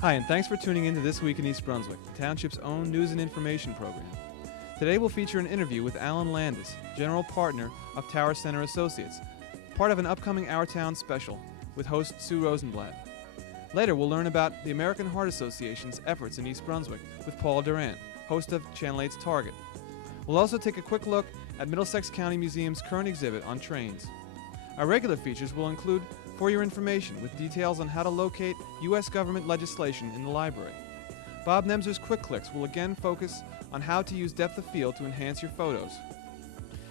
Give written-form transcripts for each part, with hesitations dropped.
Hi, and thanks for tuning in to This Week in East Brunswick, the township's own news and information program. Today we'll feature an interview with Alan Landis, general partner of Tower Center Associates, part of an upcoming Our Town special with host Sue Rosenblatt. Later we'll learn about the American Heart Association's efforts in East Brunswick with Paul Durant, host of Channel 8's Target. We'll also take a quick look at Middlesex County Museum's current exhibit on trains. Our regular features will include For Your Information with details on how to locate U.S. government legislation in the library. Bob Nemzer's Quick Clicks will again focus on how to use depth of field to enhance your photos.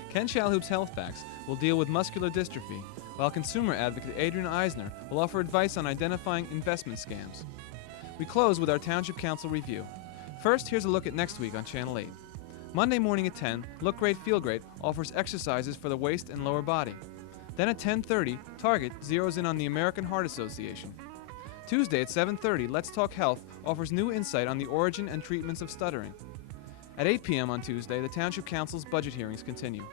Ken Shalhoub's Health Facts will deal with muscular dystrophy, while consumer advocate Adrian Eisner will offer advice on identifying investment scams. We close with our Township Council review. First, here's a look at next week on Channel 8. Monday morning at 10, Look Great, Feel Great offers exercises for the waist and lower body. Then at 10:30, Target zeroes in on the American Heart Association. Tuesday at 7:30, Let's Talk Health offers new insight on the origin and treatments of stuttering. At 8 p.m. on Tuesday, the Township Council's budget hearings continue.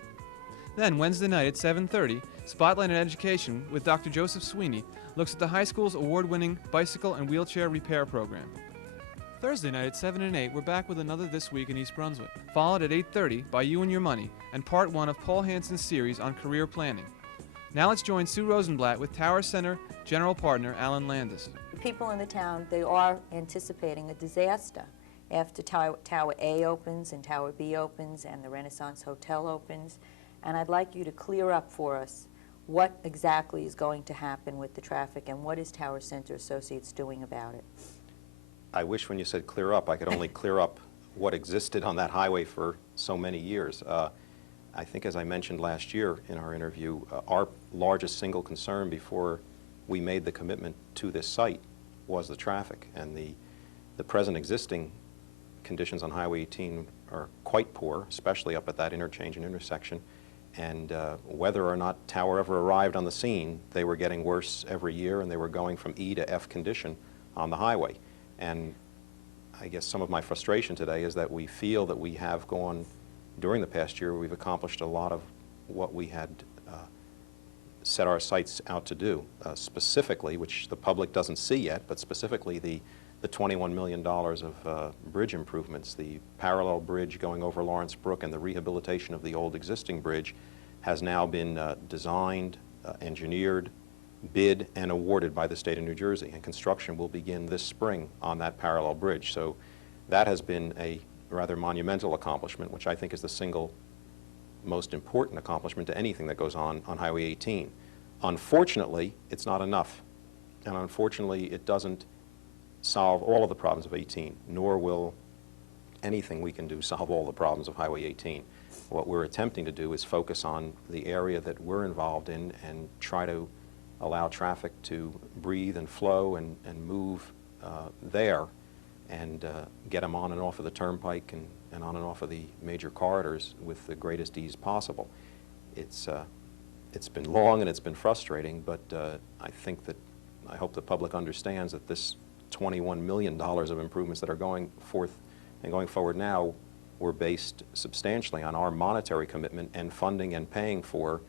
Then, Wednesday night at 7:30, Spotlight on Education with Dr. Joseph Sweeney looks at the high school's award-winning bicycle and wheelchair repair program. Thursday night at 7 and 8, we're back with another This Week in East Brunswick, followed at 8:30 by You and Your Money and part 1 of Paul Hansen's series on career planning. Now let's join Sue Rosenblatt with Tower Center General Partner Alan Landis. People in the town, they are anticipating a disaster after Tower A opens and Tower B opens and the Renaissance Hotel opens. And I'd like you to clear up for us what exactly is going to happen with the traffic and what is Tower Center Associates doing about it. I wish when you said clear up, I could only clear up what existed on that highway for so many years. I think, as I mentioned last year in our interview, our largest single concern before we made the commitment to this site was the traffic. And the present existing conditions on Highway 18 are quite poor, especially up at that interchange and intersection. And whether or not Tower ever arrived on the scene, they were getting worse every year, and they were going from E to F condition on the highway. And I guess some of my frustration today is that we feel that we have gone, during the past year, we've accomplished a lot of what we had set our sights out to do, specifically, which the public doesn't see yet, but specifically the $21 million of bridge improvements. The parallel bridge going over Lawrence Brook and the rehabilitation of the old existing bridge has now been designed, engineered, bid, and awarded by the state of New Jersey, and construction will begin this spring on that parallel bridge. So that has been a rather monumental accomplishment, which I think is the single most important accomplishment to anything that goes on Highway 18. Unfortunately, it's not enough, and unfortunately it doesn't solve all of the problems of 18, nor will anything we can do solve all the problems of Highway 18. What we're attempting to do is focus on the area that we're involved in and try to allow traffic to breathe and flow and move there, and get them on and off of the turnpike and on and off of the major corridors with the greatest ease possible. It's been long and it's been frustrating, but I hope the public understands that this $21 million of improvements that are going forth and going forward now were based substantially on our monetary commitment and funding and paying for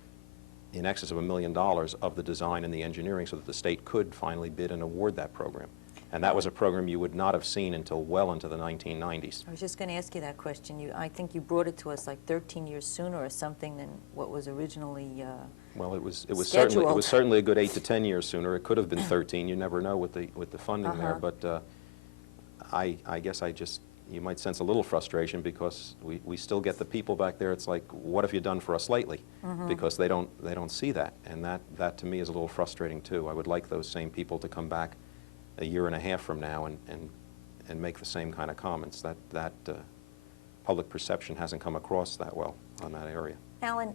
in excess of $1 million of the design and the engineering so that the state could finally bid and award that program. And that was a program you would not have seen until well into the 1990s. I was just going to ask you that question. I think you brought it to us like 13 years sooner or something than what was originally well, it was scheduled. certainly a good 8 to 10 years sooner. It could have been 13. You never know with the funding there. But I guess you might sense a little frustration because we still get the people back there. It's like, what have you done for us lately? Because they don't see that, and that to me is a little frustrating too. I would like those same people to come back a year and a half from now and make the same kind of comments. That public perception hasn't come across that well on that area. Alan,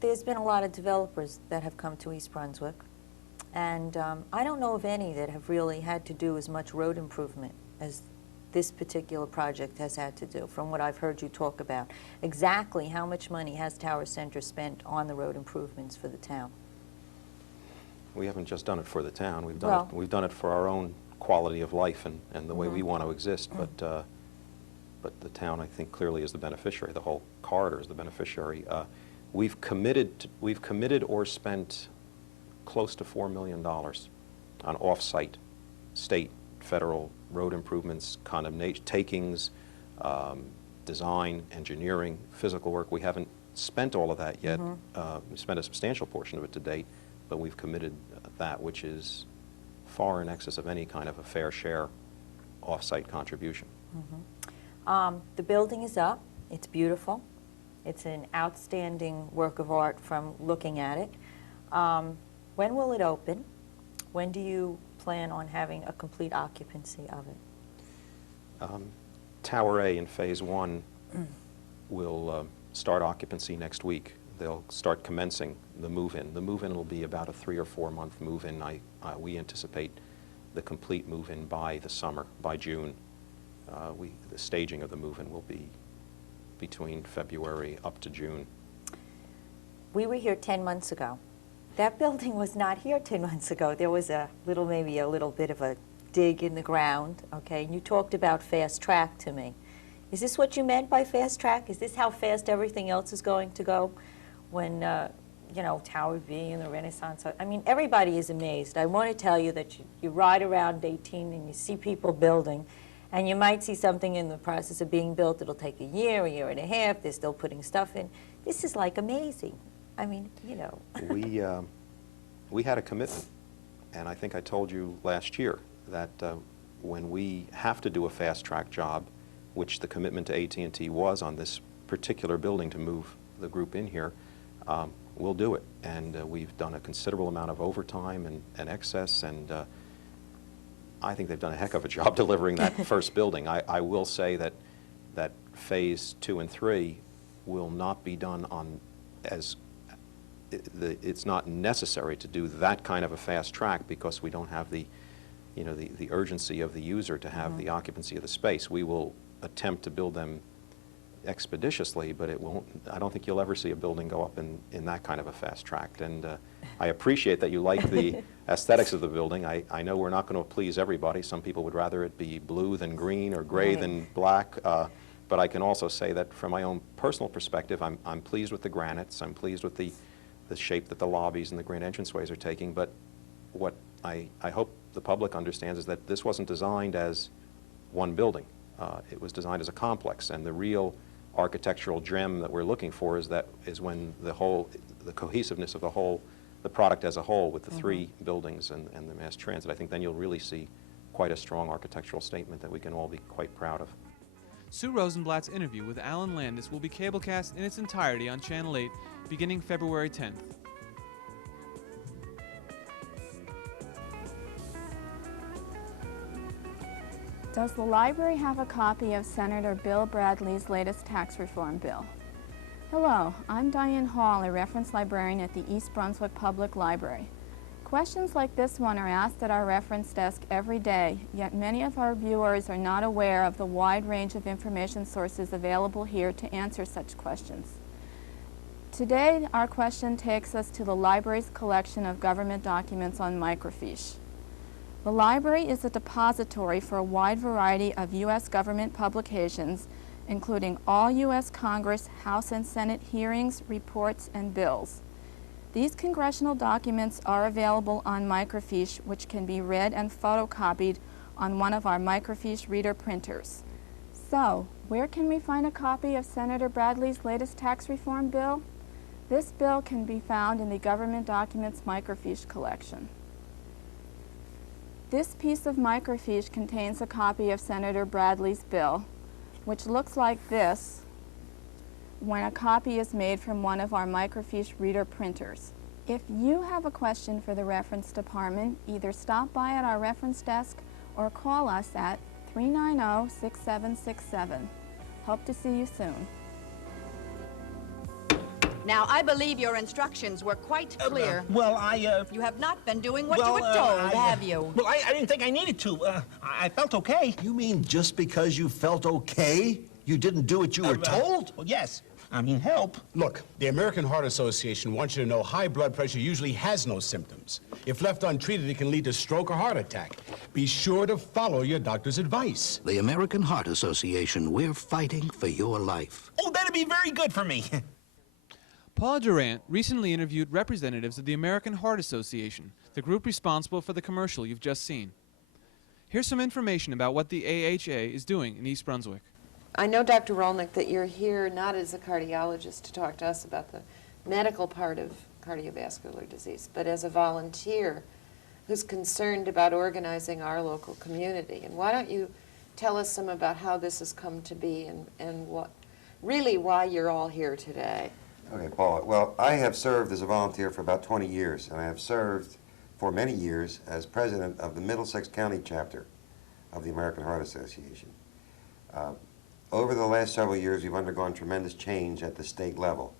there's been a lot of developers that have come to East Brunswick, and I don't know of any that have really had to do as much road improvement as this particular project has had to do, from what I've heard you talk about. Exactly how much money has Tower Center spent on the road improvements for the town? We haven't just done it for the town. We've done it for our own quality of life and the way we want to exist. But the town, I think, clearly is the beneficiary. The whole corridor is the beneficiary. We've committed or spent close to $4 million on off-site state federal road improvements, condemnation, takings, design, engineering, physical work. We haven't spent all of that yet. We've spent a substantial portion of it to date, but we've committed that, which is far in excess of any kind of a fair share off-site contribution. The building is up. It's beautiful. It's an outstanding work of art from looking at it. When will it open? When do you plan on having a complete occupancy of it? Tower A in Phase 1 will start occupancy next week. They'll start commencing the move-in. The move-in will be about a 3 or 4 month move-in. We anticipate the complete move-in by the summer, by June. The staging of the move-in will be between February up to June. We were here 10 months ago. That building was not here 10 months ago. There was maybe a little bit of a dig in the ground, okay? And you talked about fast track to me. Is this what you meant by fast track? Is this how fast everything else is going to go when, you know, Tower B and the Renaissance? I mean, everybody is amazed. I want to tell you that you ride around 18 and you see people building, and you might see something in the process of being built. It'll take a year and a half. They're still putting stuff in. This is like amazing. I mean, you know. We had a commitment, and I think I told you last year that when we have to do a fast-track job, which the commitment to AT&T was on this particular building to move the group in here, we'll do it. And we've done a considerable amount of overtime and excess, and I think they've done a heck of a job delivering that first building. I will say that Phase 2 and 3 will not be done on as it's not necessary to do that kind of a fast track because we don't have the urgency of the user to have the occupancy of the space. We will attempt to build them expeditiously, but it won't. I don't think you'll ever see a building go up in that kind of a fast track. And I appreciate that you like the aesthetics of the building. I know we're not going to please everybody. Some people would rather it be blue than green or gray than black. But I can also say that from my own personal perspective, I'm pleased with the granites. I'm pleased with the shape that the lobbies and the grand entranceways are taking. But what I hope the public understands is that this wasn't designed as one building. It was designed as a complex, and the real architectural gem that we're looking for is when the cohesiveness of the product as a whole with the three buildings and the mass transit. I think then you'll really see quite a strong architectural statement that we can all be quite proud of. Sue Rosenblatt's interview with Alan Landis will be cablecast in its entirety on Channel 8 beginning February 10th. Does the library have a copy of Senator Bill Bradley's latest tax reform bill? Hello, I'm Diane Hall, a reference librarian at the East Brunswick Public Library. Questions like this one are asked at our reference desk every day, yet many of our viewers are not aware of the wide range of information sources available here to answer such questions. Today, our question takes us to the library's collection of government documents on microfiche. The library is a depository for a wide variety of U.S. government publications, including all U.S. Congress, House and Senate hearings, reports, and bills. These congressional documents are available on microfiche, which can be read and photocopied on one of our microfiche reader printers. So, where can we find a copy of Senator Bradley's latest tax reform bill? This bill can be found in the Government Documents Microfiche collection. This piece of microfiche contains a copy of Senator Bradley's bill, which looks like this when a copy is made from one of our microfiche reader printers. If you have a question for the reference department, either stop by at our reference desk or call us at 390-6767. Hope to see you soon. Now, I believe your instructions were quite clear. You have not been doing what you were told, have you? Well, I didn't think I needed to. I felt okay. You mean just because you felt okay, you didn't do what you were told? Well, yes. I mean, help. Look, the American Heart Association wants you to know high blood pressure usually has no symptoms. If left untreated, it can lead to stroke or heart attack. Be sure to follow your doctor's advice. The American Heart Association, we're fighting for your life. Oh, that'd be very good for me. Paula Durant recently interviewed representatives of the American Heart Association, the group responsible for the commercial you've just seen. Here's some information about what the AHA is doing in East Brunswick. I know, Dr. Rolnick, that you're here not as a cardiologist to talk to us about the medical part of cardiovascular disease, but as a volunteer who's concerned about organizing our local community. And why don't you tell us some about how this has come to be and what, really why you're all here today? Okay, Paula. Well, I have served as a volunteer for about 20 years, and I have served for many years as president of the Middlesex County chapter of the American Heart Association. Over the last several years, we've undergone tremendous change at the state level,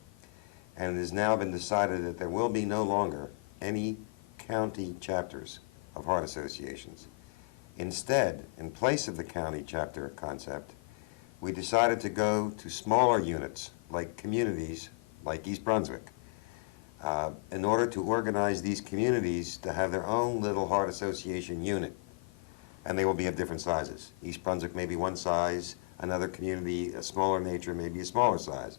and it has now been decided that there will be no longer any county chapters of heart associations. Instead, in place of the county chapter concept, we decided to go to smaller units, like communities, like East Brunswick, in order to organize these communities to have their own little heart association unit. And they will be of different sizes. East Brunswick may be one size, another community, a smaller nature, may be a smaller size.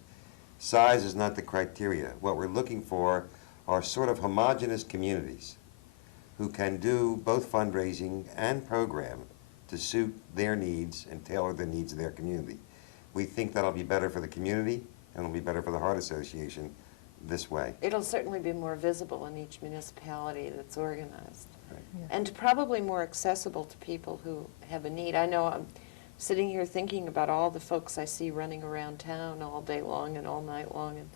Size is not the criteria. What we're looking for are sort of homogeneous communities who can do both fundraising and program to suit their needs and tailor the needs of their community. We think that'll be better for the community and it'll be better for the Heart Association this way. It'll certainly be more visible in each municipality that's organized. Right. Yeah. And probably more accessible to people who have a need. I know I'm sitting here thinking about all the folks I see running around town all day long and all night long, and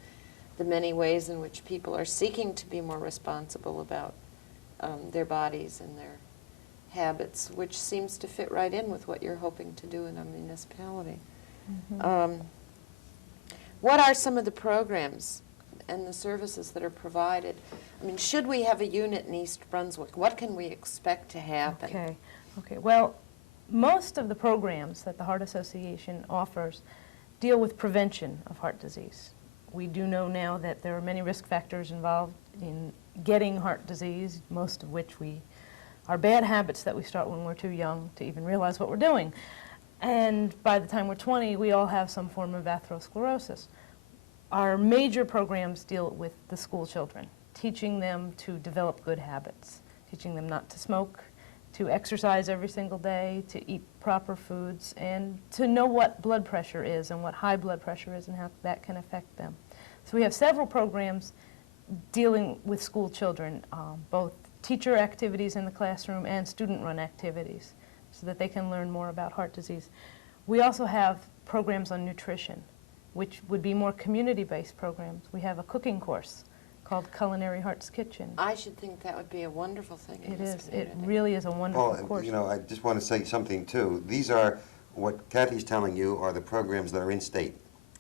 the many ways in which people are seeking to be more responsible about their bodies and their habits, which seems to fit right in with what you're hoping to do in a municipality. Mm-hmm. What are some of the programs and the services that are provided? I mean, should we have a unit in East Brunswick? What can we expect to happen? Okay. Well, most of the programs that the Heart Association offers deal with prevention of heart disease. We do know now that there are many risk factors involved in getting heart disease, most of which are bad habits that we start when we're too young to even realize what we're doing. And by the time we're 20, we all have some form of atherosclerosis. Our major programs deal with the school children, teaching them to develop good habits, teaching them not to smoke, to exercise every single day, to eat proper foods, and to know what blood pressure is and what high blood pressure is and how that can affect them. So we have several programs dealing with school children, both teacher activities in the classroom and student-run activities, so that they can learn more about heart disease. We also have programs on nutrition, which would be more community-based programs. We have a cooking course called Culinary Heart's Kitchen. I should think that would be a wonderful thing in It this is. It community. really is a wonderful Well, course. you know, I just want to say something too. These are, what Kathy's telling you are the programs that are in state,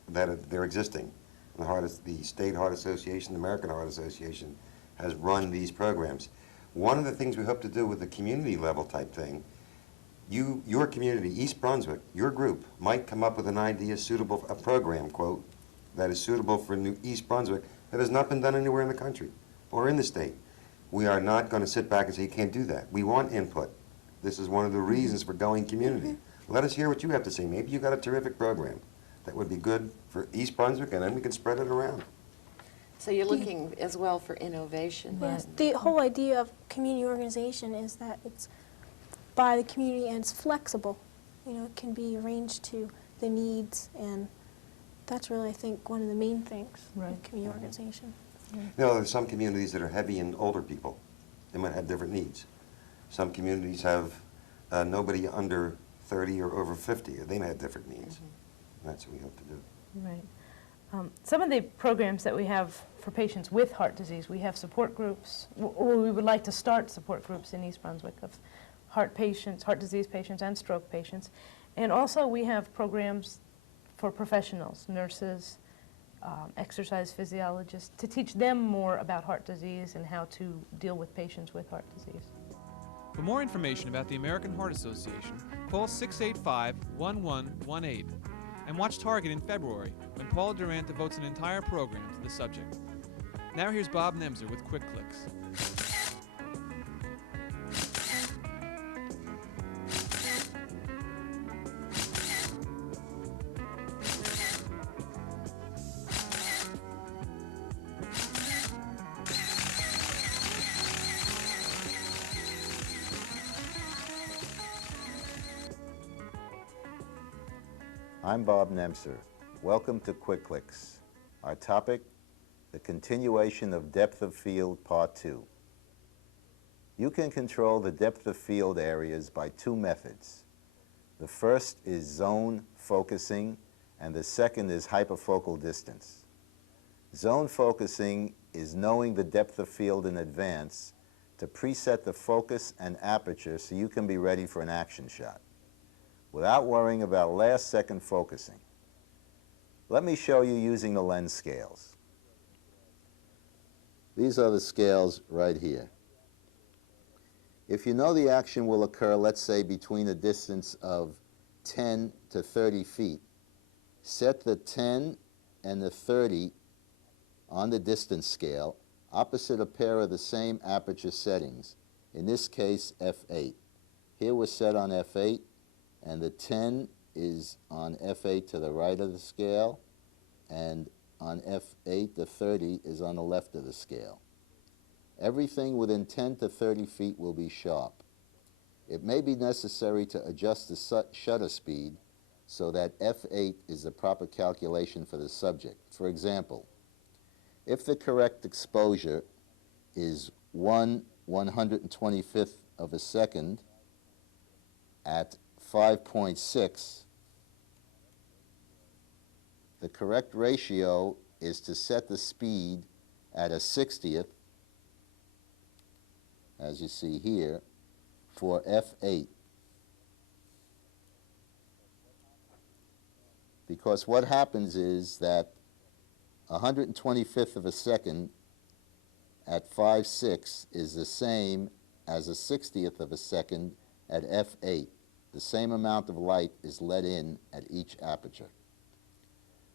they're existing. The State Heart Association, the American Heart Association has run these programs. One of the things we hope to do with the community level type thing, your community, East Brunswick, your group, might come up with an idea suitable, a program, quote, that is suitable for East Brunswick that has not been done anywhere in the country or in the state. We are not going to sit back and say, you can't do that. We want input. This is one of the reasons for going community. Let us hear what you have to say. Maybe you've got a terrific program that would be good for East Brunswick, and then we can spread it around. So you're looking as well for innovation. Yes, the whole idea of community organization is that it's by the community and it's flexible. You know, it can be arranged to the needs, and that's really, I think, one of the main things with community organization. You know, there's some communities that are heavy in older people. They might have different needs. Some communities have nobody under 30 or over 50. They may have different needs. That's what we hope to do. Right. Some of the programs that we have for patients with heart disease, we have support groups, or we would like to start support groups in East Brunswick of heart patients, heart disease patients, and stroke patients. And also we have programs for professionals, nurses, exercise physiologists, to teach them more about heart disease and how to deal with patients with heart disease. For more information about the American Heart Association, call 685-1118 and watch Target in February when Paula Durant devotes an entire program to the subject. Now here's Bob Nemser with Quick Clicks. I'm Bob Nemser. Welcome to Quick Clicks. Our topic, the continuation of depth of field, part 2. You can control the depth of field areas by two methods. The first is zone focusing, and the second is hyperfocal distance. Zone focusing is knowing the depth of field in advance to preset the focus and aperture so you can be ready for an action shot, without worrying about last-second focusing. Let me show you using the lens scales. These are the scales right here. If you know the action will occur, let's say, between a distance of 10 to 30 feet, set the 10 and the 30 on the distance scale opposite a pair of the same aperture settings, in this case f8. Here we're set on f8, and the 10 is on f8 to the right of the scale, and on f8 the 30 is on the left of the scale. Everything within 10 to 30 feet will be sharp. It may be necessary to adjust the shutter speed so that f8 is the proper calculation for the subject. For example, if the correct exposure is 1/125th of a second at 5.6, the correct ratio is to set the speed at a 60th, as you see here, for f8. Because what happens is that 125th of a second at 5.6 is the same as a 60th of a second at f8. The same amount of light is let in at each aperture.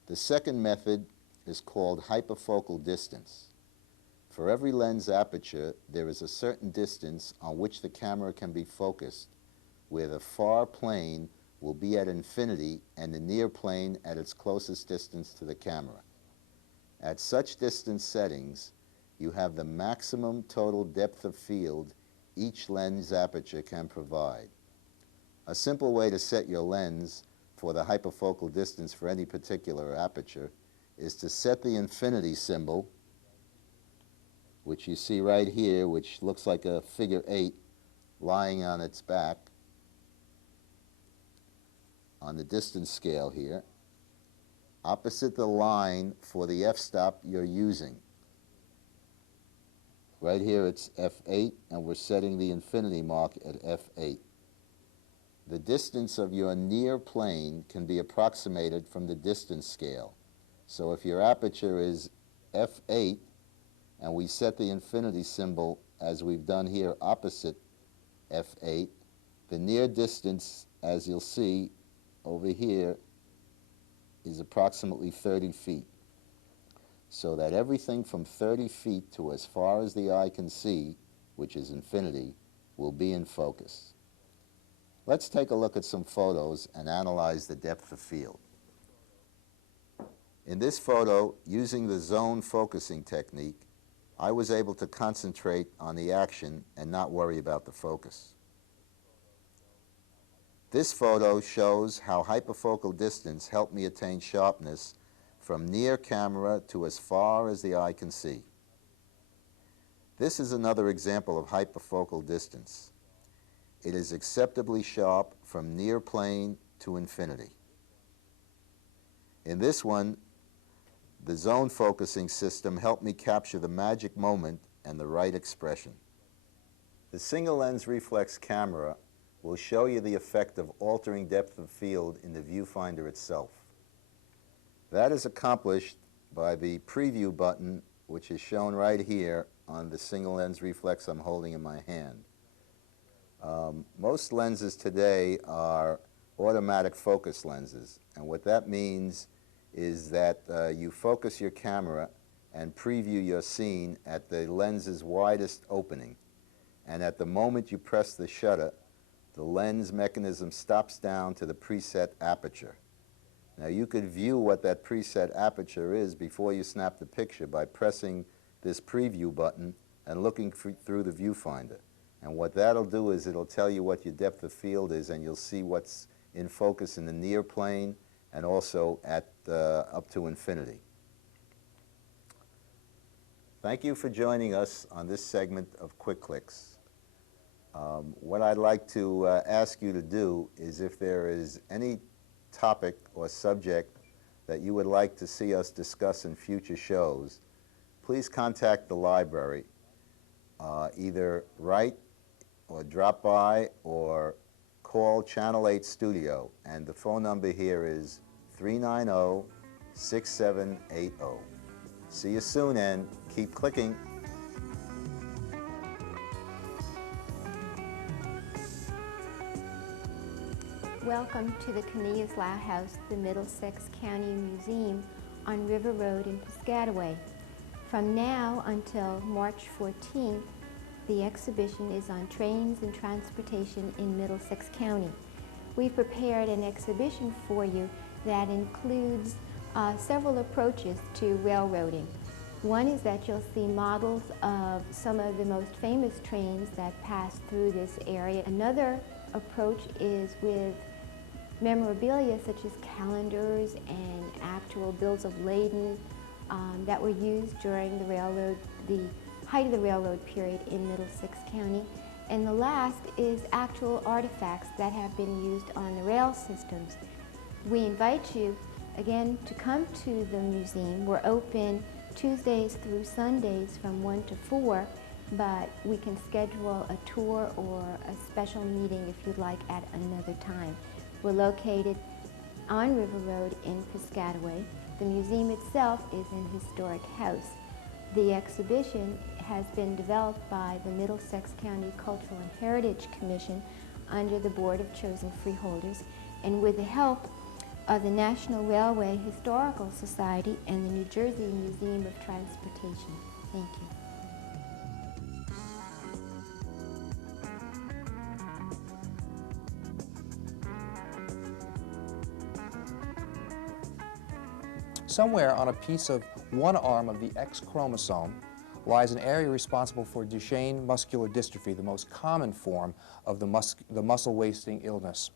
The second method is called hyperfocal distance. For every lens aperture, there is a certain distance on which the camera can be focused, where the far plane will be at infinity and the near plane at its closest distance to the camera. At such distance settings, you have the maximum total depth of field each lens aperture can provide. A simple way to set your lens for the hyperfocal distance for any particular aperture is to set the infinity symbol, which you see right here, which looks like a figure 8 lying on its back on the distance scale here, opposite the line for the f-stop you're using. Right here it's f8, and we're setting the infinity mark at f8. The distance of your near plane can be approximated from the distance scale. So if your aperture is f8, and we set the infinity symbol, as we've done here, opposite f8, the near distance, as you'll see over here, is approximately 30 feet. So that everything from 30 feet to as far as the eye can see, which is infinity, will be in focus. Let's take a look at some photos and analyze the depth of field. In this photo, using the zone focusing technique, I was able to concentrate on the action and not worry about the focus. This photo shows how hyperfocal distance helped me attain sharpness from near camera to as far as the eye can see. This is another example of hyperfocal distance. It is acceptably sharp from near plane to infinity. In this one, the zone focusing system helped me capture the magic moment and the right expression. The single lens reflex camera will show you the effect of altering depth of field in the viewfinder itself. That is accomplished by the preview button, which is shown right here on the single lens reflex I'm holding in my hand. Most lenses today are automatic focus lenses, and what that means is that you focus your camera and preview your scene at the lens's widest opening, and at the moment you press the shutter, the lens mechanism stops down to the preset aperture. Now you could view what that preset aperture is before you snap the picture by pressing this preview button and looking through the viewfinder. And what that'll do is it'll tell you what your depth of field is, and you'll see what's in focus in the near plane and also at up to infinity. Thank you for joining us on this segment of Quick Clicks. What I'd like to ask you to do is, if there is any topic or subject that you would like to see us discuss in future shows, please contact the library. Either write or drop by or call Channel 8 Studio, and the phone number here is 390-6780. See you soon, and keep clicking. Welcome to the Cornelius Lowe House, the Middlesex County Museum on River Road in Piscataway. From now until March 14th, the exhibition is on trains and transportation in Middlesex County. We've prepared an exhibition for you that includes several approaches to railroading. One is that you'll see models of some of the most famous trains that pass through this area. Another approach is with memorabilia such as calendars and actual bills of lading that were used during the height of the railroad period in Middlesex County. And the last is actual artifacts that have been used on the rail systems. We invite you again to come to the museum. We're open Tuesdays through Sundays from 1 to 4, but we can schedule a tour or a special meeting if you'd like at another time. We're located on River Road in Piscataway. The museum itself is an historic house. The exhibition has been developed by the Middlesex County Cultural and Heritage Commission under the Board of Chosen Freeholders, and with the help of the National Railway Historical Society and the New Jersey Museum of Transportation. Thank you. Somewhere on a piece of one arm of the X chromosome lies an area responsible for Duchenne muscular dystrophy, the most common form of the muscle wasting illness.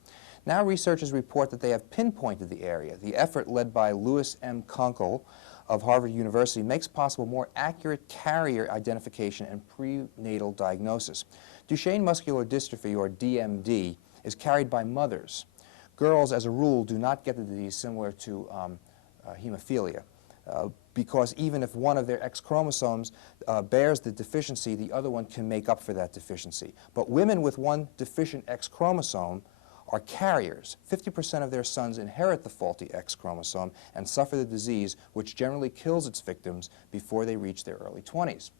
Now researchers report that they have pinpointed the area. The effort, led by Louis M. Kunkel of Harvard University, makes possible more accurate carrier identification and prenatal diagnosis. Duchenne muscular dystrophy, or DMD, is carried by mothers. Girls, as a rule, do not get the disease, similar to hemophilia, because even if one of their X chromosomes bears the deficiency, the other one can make up for that deficiency. But women with one deficient X chromosome are carriers. 50% of their sons inherit the faulty X chromosome and suffer the disease, which generally kills its victims before they reach their early 20s.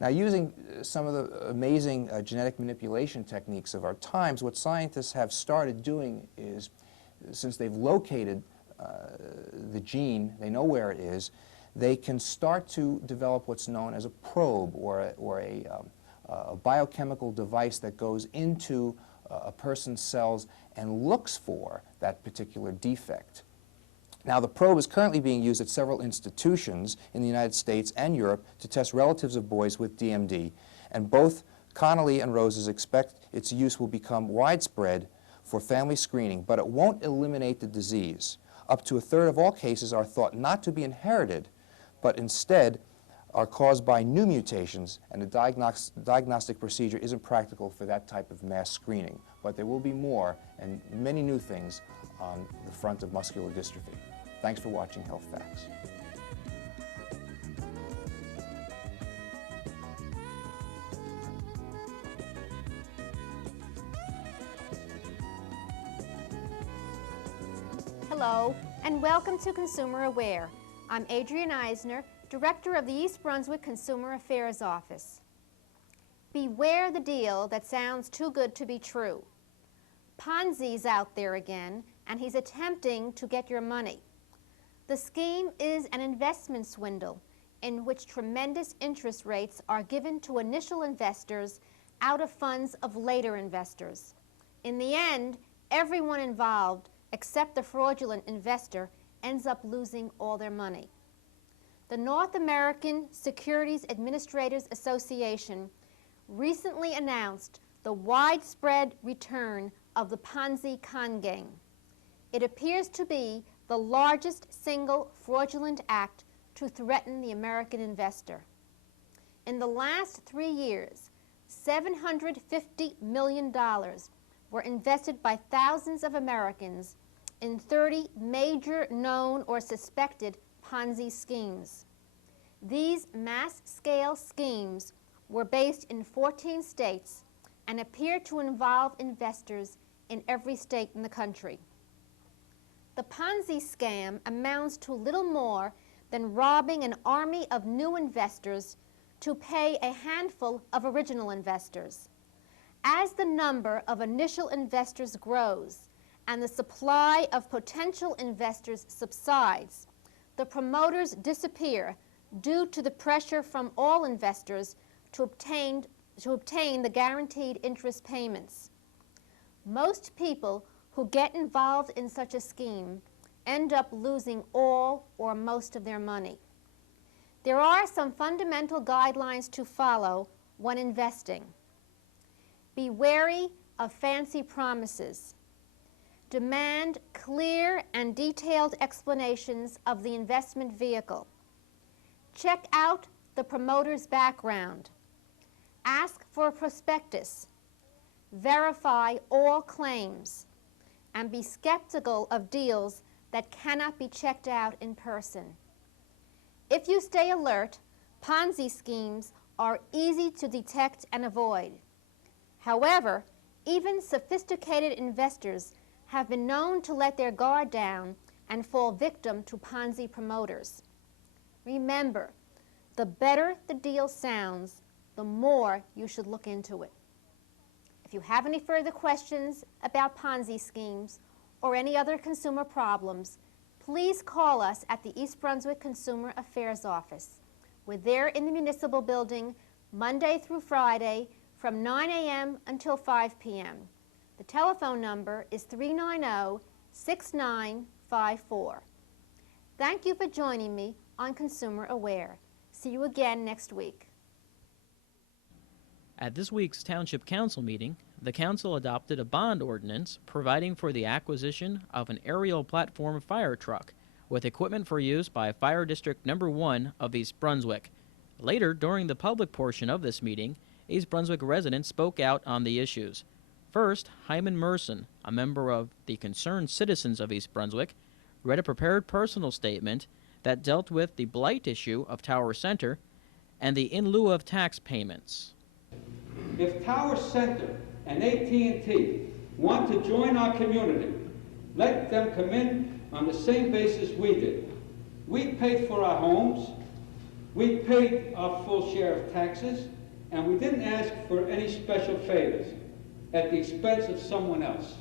Now, using some of the amazing genetic manipulation techniques of our times, what scientists have started doing is, since they've located the gene, they know where it is, they can start to develop what's known as a probe, or a biochemical device that goes into a person's cells and looks for that particular defect. Now, the probe is currently being used at several institutions in the United States and Europe to test relatives of boys with DMD, and both Connolly and Roses expect its use will become widespread for family screening, but it won't eliminate the disease. Up to a third of all cases are thought not to be inherited, but instead are caused by new mutations, and the diagnostic procedure isn't practical for that type of mass screening. But there will be more and many new things on the front of muscular dystrophy. Thanks for watching Health Facts. Hello, and welcome to Consumer Aware. I'm Adrienne Eisner, Director of the East Brunswick Consumer Affairs Office. Beware the deal that sounds too good to be true. Ponzi's out there again, and he's attempting to get your money. The scheme is an investment swindle in which tremendous interest rates are given to initial investors out of funds of later investors. In the end, everyone involved, except the fraudulent investor, ends up losing all their money. The North American Securities Administrators Association recently announced the widespread return of the Ponzi con gang. It appears to be the largest single fraudulent act to threaten the American investor. In the last 3 years, $750 million were invested by thousands of Americans in 30 major known or suspected Ponzi schemes. These mass-scale schemes were based in 14 states and appear to involve investors in every state in the country. The Ponzi scam amounts to little more than robbing an army of new investors to pay a handful of original investors. As the number of initial investors grows and the supply of potential investors subsides, the promoters disappear due to the pressure from all investors to obtain the guaranteed interest payments. Most people who get involved in such a scheme end up losing all or most of their money. There are some fundamental guidelines to follow when investing. Be wary of fancy promises. Demand clear and detailed explanations of the investment vehicle. Check out the promoter's background. Ask for a prospectus. Verify all claims. And be skeptical of deals that cannot be checked out in person. If you stay alert, Ponzi schemes are easy to detect and avoid. However, even sophisticated investors have been known to let their guard down and fall victim to Ponzi promoters. Remember, the better the deal sounds, the more you should look into it. If you have any further questions about Ponzi schemes or any other consumer problems, please call us at the East Brunswick Consumer Affairs Office. We're there in the municipal building Monday through Friday from 9 a.m. until 5 p.m. The telephone number is 390-6954. Thank you for joining me on Consumer Aware. See you again next week. At this week's Township Council meeting, the Council adopted a bond ordinance providing for the acquisition of an aerial platform fire truck with equipment for use by Fire District No. 1 of East Brunswick. Later, during the public portion of this meeting, East Brunswick residents spoke out on the issues. First, Hyman Merson, a member of the Concerned Citizens of East Brunswick, read a prepared personal statement that dealt with the blight issue of Tower Center and the in lieu of tax payments. If Tower Center and AT&T want to join our community, let them come in on the same basis we did. We paid for our homes, we paid our full share of taxes, and we didn't ask for any special favors at the expense of someone else.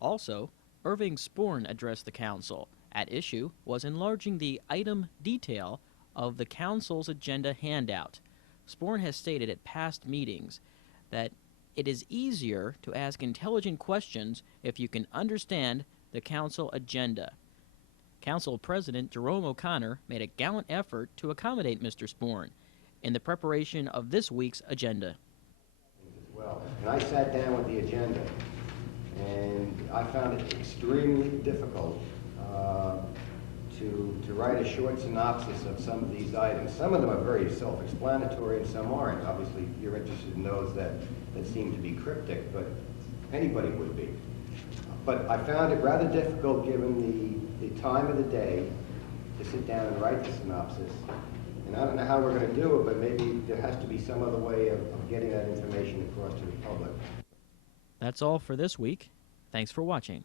Also, Irving Sporn addressed the council. At issue was enlarging the item detail of the council's agenda handout. Sporn has stated at past meetings that it is easier to ask intelligent questions if you can understand the council agenda. Council President Jerome O'Connor made a gallant effort to accommodate Mr. Sporn in the preparation of this week's agenda. Well, and I sat down with the agenda, and I found it extremely difficult to write a short synopsis of some of these items. Some of them are very self-explanatory and some aren't. Obviously, you're interested in those that seem to be cryptic, but anybody would be. But I found it rather difficult, given the time of the day, to sit down and write the synopsis. And I don't know how we're going to do it, but maybe there has to be some other way of getting that information across to the public. That's all for this week. Thanks for watching.